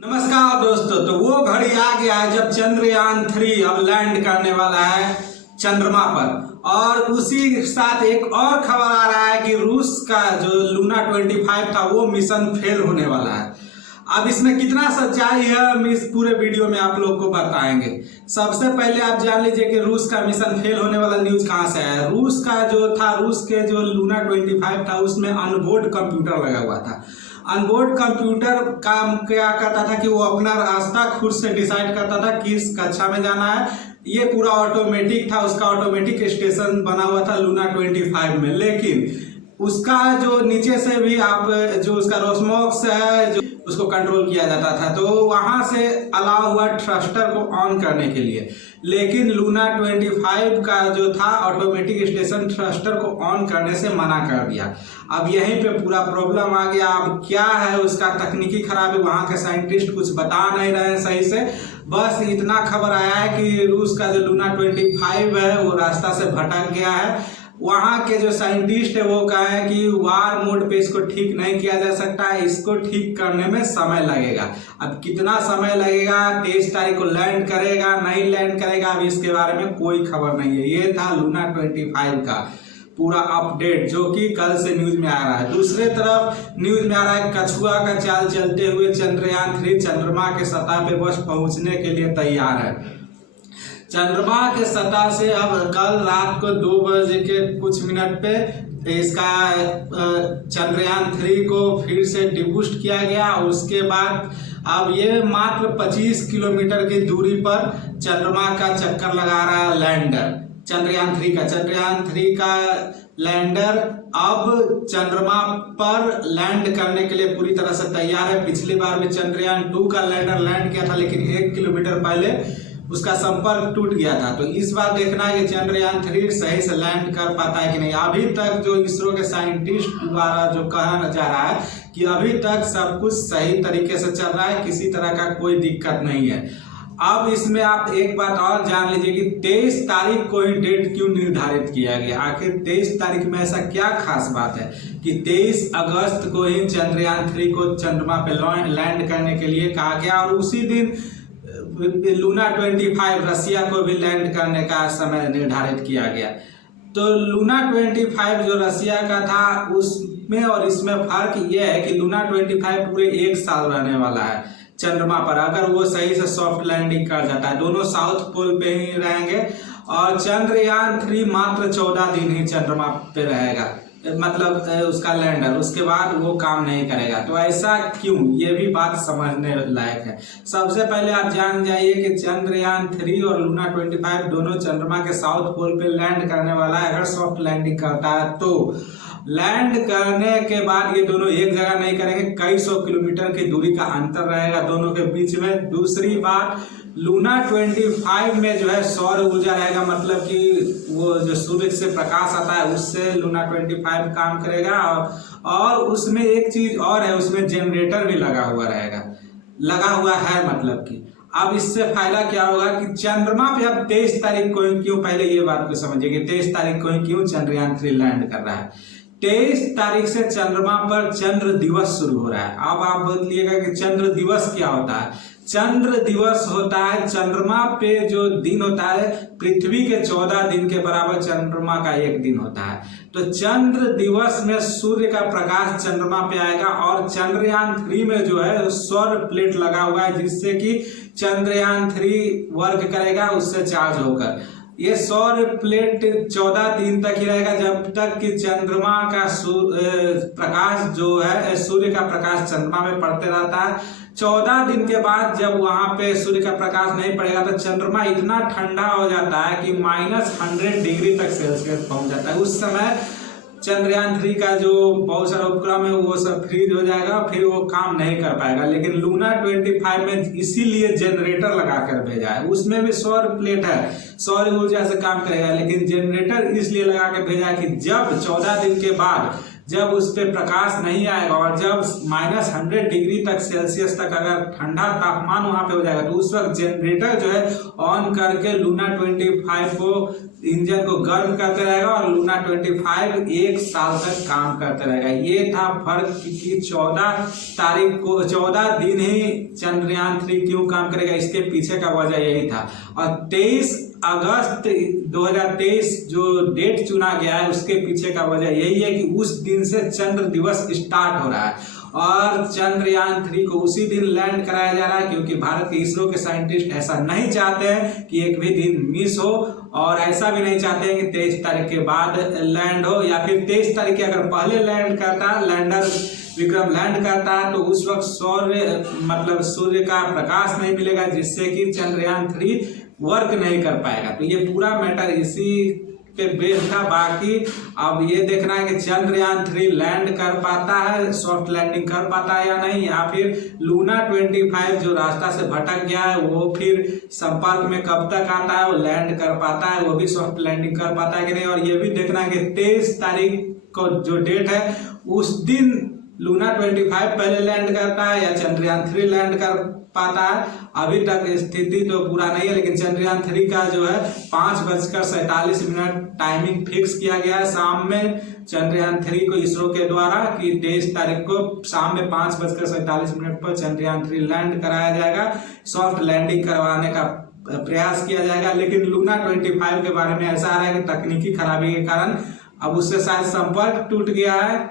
नमस्कार दोस्तों। तो वो घड़ी आ गया है जब चंद्रयान 3 अब लैंड करने वाला है चंद्रमा पर। और उसी साथ एक और खबर आ रहा है कि रूस का जो लूना 25 था वो मिशन फेल होने वाला है। अब इसमें कितना सच्चाई है हम इस पूरे वीडियो में आप लोग को बताएंगे। सबसे पहले आप जान लीजिए कि रूस का मिशन फेल होने वाला न्यूज कहां से आया है। रूस का जो था, रूस के जो लूना 25 था उसमें अनबोर्ड कंप्यूटर लगा हुआ था। अनबोर्ड कंप्यूटर काम क्या करता था कि वो अपना रास्ता खुद से डिसाइड करता था किस कक्षा में जाना है। ये पूरा ऑटोमेटिक था, उसका ऑटोमेटिक स्टेशन बना हुआ था लूना 25 में। लेकिन उसका जो नीचे से भी आप जो उसका रोस्मॉक्स है जो उसको कंट्रोल किया जाता था, तो वहां से अलाउ हुआ थ्रस्टर को ऑन करने के लिए। लेकिन लूना 25 का जो था ऑटोमेटिक स्टेशन थ्रस्टर को ऑन करने से मना कर दिया। अब यहीं पे पूरा प्रॉब्लम आ गया। अब क्या है उसका तकनीकी खराबी, वहां के साइंटिस्ट कुछ बता नहीं रहे हैं सही से। बस इतना खबर आया है कि रूस का जो लूना 25 है वो रास्ता से भटक गया है। वहाँ के जो साइंटिस्ट है वो कहे कि वार मोड पे इसको ठीक नहीं किया जा सकता है, इसको ठीक करने में समय लगेगा। अब कितना समय लगेगा, 23 तारीख को लैंड करेगा नहीं लैंड करेगा, अब इसके बारे में कोई खबर नहीं है। ये था लूना 25 का पूरा अपडेट जो कि कल से न्यूज में आ रहा है। दूसरे तरफ न्यूज में आ रहा है कछुआ का चाल चलते हुए चंद्रयान 3 चंद्रमा के सतह पे बस पहुंचने के लिए तैयार है। चंद्रमा के सतह से अब कल रात को 2 बजे के कुछ मिनट पे इसका चंद्रयान 3 को फिर से डिबूस्ट किया गया। उसके बाद अब ये मात्र 25 किलोमीटर की दूरी पर चंद्रमा का चक्कर लगा रहा है लैंडर चंद्रयान 3 का लैंडर अब चंद्रमा पर लैंड करने के लिए पूरी तरह से तैयार है। पिछली बार भी चंद्रयान 2 का लैंडर लैंड किया था, लेकिन 1 किलोमीटर पहले उसका संपर्क टूट गया था। तो इस बार देखना है कि चंद्रयान 3 सही से लैंड कर पाता है कि नहीं। अभी तक जो इसरो के साइंटिस्ट द्वारा जो कहा जा रहा है कि अभी तक सब कुछ सही तरीके से चल रहा है, किसी तरह का कोई दिक्कत नहीं है। अब इसमें आप एक बात और जान लीजिए कि 23 तारीख को ही डेट क्यों निर्धारित किया गया। आखिर 23 तारीख में ऐसा क्या खास बात है कि 23 अगस्त को ही चंद्रयान 3 को चंद्रमा पे लैंड करने के लिए कहा गया और उसी दिन लूना 25 रसिया को भी लैंड करने का समय निर्धारित किया गया। तो लूना 25 जो रसिया का था उसमें और इसमें फर्क यह है कि लूना 25 पूरे 1 साल रहने वाला है चंद्रमा पर, अगर वो सही से सॉफ्ट लैंडिंग कर जाता है। दोनों साउथ पोल पे ही रहेंगे और चंद्रयान 3 मात्र 14 दिन ही चंद्रमा पे रहेगा, मतलब उसका लैंडर, उसके बाद वो काम नहीं करेगा। तो ऐसा क्यों, ये भी बात समझने लायक है। सबसे पहले आप जान जाइए कि चंद्रयान 3 और लूना 25 दोनों चंद्रमा के साउथ पोल पे लैंड करने वाला है। अगर सॉफ्ट लैंडिंग करता है तो लैंड करने के बाद ये दोनों एक जगह नहीं करेंगे, कई 100 किलोमीटर की दूरी का अंतर रहेगा दोनों के बीच में। दूसरी बात, लूना 25 में जो है सौर ऊर्जा रहेगा, मतलब कि वो जो सूर्य से प्रकाश आता है उससे लूना 25 काम करेगा। और उसमें एक चीज और है, उसमें जनरेटर भी लगा हुआ रहेगा, लगा हुआ है मतलब कि। अब इससे फायदा क्या होगा कि चंद्रमा पे अब 23 तारीख को क्यों, पहले ये बात को समझिए कि 23 तारीख को क्यों चंद्रयान 3 लैंड कर रहा है। 23 तारीख से चंद्रमा पर चंद्र दिवस शुरू हो रहा है। अब आप बोलिएगा कि चंद्र दिवस क्या होता है। चंद्र दिवस होता है चंद्रमा पे जो दिन होता है, पृथ्वी के 14 दिन के बराबर चंद्रमा का 1 दिन होता है। तो चंद्र दिवस में सूर्य का प्रकाश चंद्रमा पे आएगा और चंद्रयान 3 में जो है सौर प्लेट लगा हुआ है जिससे कि चंद्रयान 3 वर्क करेगा उससे चार्ज होकर। ये सौर प्लेट 14 दिन तक ही रहेगा, जब तक कि चंद्रमा का प्रकाश जो है, सूर्य का प्रकाश चंद्रमा में पड़ते रहता है। 14 दिन के बाद जब वहां पे सूर्य का प्रकाश नहीं पड़ेगा तो चंद्रमा इतना ठंडा हो जाता है कि -100 डिग्री तक सेल्सियस पहुंच जाता है। उस समय चंद्रयान 3 का जो बहुत सारा उपक्रम है वो सब फ्रीज हो जाएगा, फिर वो काम नहीं कर पाएगा। लेकिन लूना 25 में इसीलिए जनरेटर लगा कर भेजा है, उसमें भी सौर प्लेट है, सौर ऊर्जा से काम करेगा, लेकिन जनरेटर इसलिए लगा के भेजा है कि जब 14 दिन के बाद जब उस पर प्रकाश नहीं आएगा और जब -100 डिग्री तक सेल्सियस तक अगर ठंडा तापमान वहां पे हो जाएगा तो उस वक्त जनरेटर जो है ऑन करके लूना 25 को इंजन को गर्म करते रहेगा और लूना 25 1 साल तक काम करते रहेगा। ये था फर्क कि 14 तारीख को 14 दिन ही चंद्रयान 3 क्यों काम करेगा, इसके पीछे का वजह यही था। और 23 अगस्त 2023 जो डेट चुना गया है उसके पीछे का वजह यही है कि उस दिन से चंद्र दिवस स्टार्ट हो रहा है और चंद्रयान 3 को उसी दिन लैंड कराया जा रहा है, क्योंकि भारत के इसरो के साइंटिस्ट ऐसा नहीं चाहते हैं कि एक भी दिन मिस हो और ऐसा भी नहीं चाहते हैं कि 23 तारीख के बाद लैंड हो या फिर 23 तारीख के अगर पहले लैंड करता लैंडर विक्रम लैंड करता है तो उस वक्त सूर्य का प्रकाश नहीं मिलेगा जिससे कि चंद्रयान 3 वर्क नहीं कर पाएगा। तो ये पूरा मैटर इसी पे बेस था। बाकी अब ये देखना है कि चंद्रयान 3 लैंड कर पाता है, सॉफ्ट लैंडिंग कर पाता है या नहीं, या फिर लूना 25 जो रास्ता से भटक गया है वो फिर संपर्क में कब तक आता है, वो लैंड कर पाता है, वो भी सॉफ्ट लैंडिंग कर पाता है कि नहीं। और ये भी देखना है कि 23 तारीख को जो डेट है उस दिन लूना 25 पहले लैंड करता है या चंद्रयान 3 लैंड कर पाता है। अभी तक स्थिति तो पूरा नहीं है, लेकिन चंद्रयान 3 का जो है 5:47 टाइमिंग फिक्स किया गया है शाम में चंद्रयान 3 को इसरो के द्वारा कि 23 तारीख को शाम में 5:47 पर चंद्रयान 3 लैंड कराया जाएगा, सॉफ्ट लैंडिंग करवाने का प्रयास किया जाएगा। लेकिन लूना 25 के बारे में ऐसा आ रहा है कि तकनीकी खराबी के कारण अब उससे शायद संपर्क टूट गया है।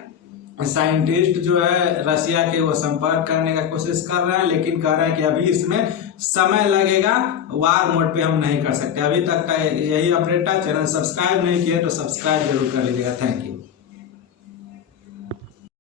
साइंटिस्ट जो है रशिया के वो संपर्क करने का कोशिश कर रहे हैं, लेकिन कह रहे हैं कि अभी इसमें समय लगेगा, वार मोड पे हम नहीं कर सकते। अभी तक का यही अपडेट है। चैनल सब्सक्राइब नहीं किए तो सब्सक्राइब जरूर कर लीजिएगा। Thank you.